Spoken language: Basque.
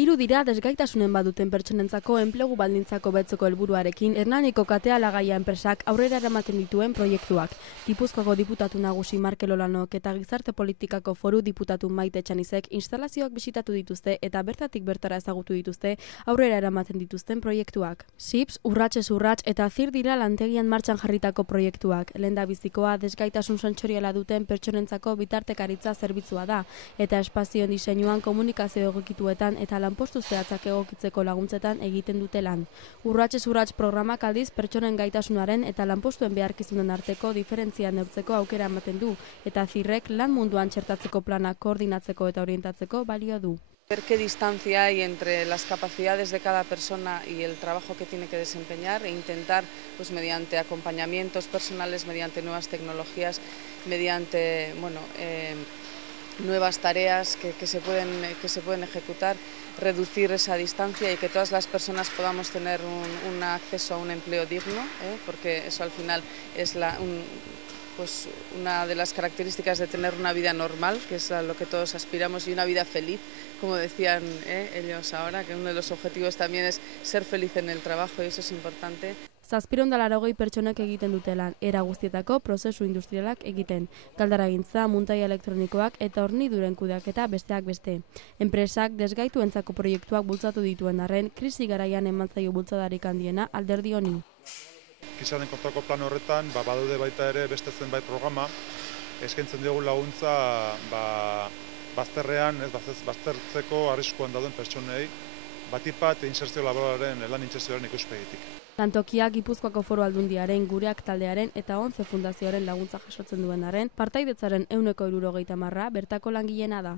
Hiru dira desgaitasunen baduten pertsonentzako enplegu baldintzako betzeko helburuarekin Hernaniko Katea Lagaia enpresak aurrera eramaten dituen proiektuak. Gipuzkoako diputatu nagusi Markel Olanok eta Gizarte Politikako Foru diputatu Maite Etxanizek instalazioak bisitatu dituzte eta bertatik bertara ezagutu dituzte aurrera eramaten dituzten proiektuak. SIPS, urratsez urrats eta ZIR dira lantegian martxan jarritako proiektuak. Lehendabizikoa desgaitasun sentsoriala duten pertsonentzako bitartekaritza zerbitzua da eta espazioen diseinuan, komunikazio egokituetan eta lanpostu zehatzak egokitzeko laguntzetan egiten dute lan. Urratsez urrats programak aldiz pertsonen gaitasunaren eta lanpostuen beharkizunen arteko diferentzia neurtzeko aukera ematen du eta ZIRrek lan munduan txertatzeko planak koordinatzeko eta orientatzeko balio du. Ver qué distancia hay entre las capacidades de cada persona y el trabajo que tiene que desempeñar e intentar, pues mediante acompañamientos personales, mediante nuevas tecnologías, mediante nuevas tareas que se pueden ejecutar, reducir esa distancia y que todas las personas podamos tener un acceso a un empleo digno, porque eso al final es una de las características de tener una vida normal, que es a lo que todos aspiramos, y una vida feliz, como decían ellos ahora, que uno de los objetivos también es ser feliz en el trabajo y eso es importante. 780 pertsonek egiten dute lan, era guztietako prozesu industrialak egiten, galdaragintza, muntaia elektronikoak eta horniduren kudeaketa besteak beste. Enpresak desgaituentzako proiektuak bultzatu dituen arren, krisi garaian eman zaio bultzadarik handiena alderdi honi. Krisiaren kontrako plan horretan, badaude baita ere beste zenbait programa, eskaintzen diogu laguntza bazterrean, baztertzeko arriskuan dauden pertsonei, batipat inserzio laboralaren lan insertzioaren ikuspegitik. Lantokia Gipuzkoako Foru Aldundiaren, Gureak taldearen eta 11 fundazioaren laguntza jasotzen duen arren, partaidetzaren 170% bertako langileena da.